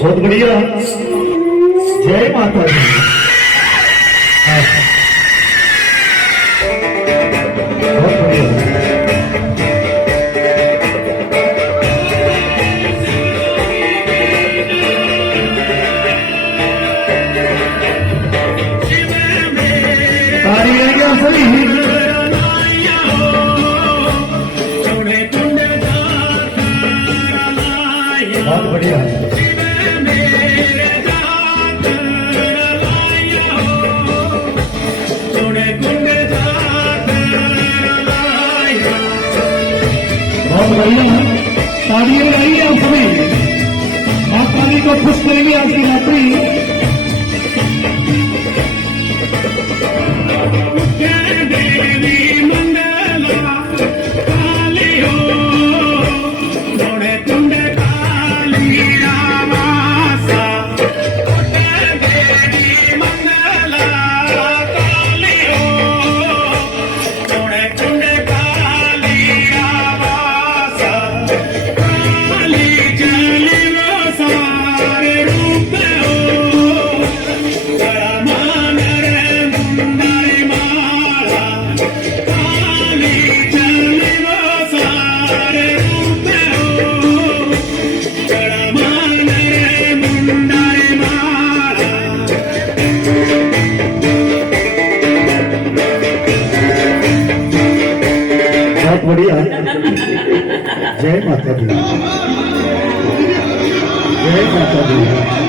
बहुत बढ़िया। जय माता दी। बहुत बढ़िया। तारी रह गया सही। बहुत बढ़िया। बहुत बढ़िया। तालियां लगाइए आप सभी। माता काली को खुश करेंगे आज की रात्रि। बहुत बढ़िया। जय माता दी। जय माता दी।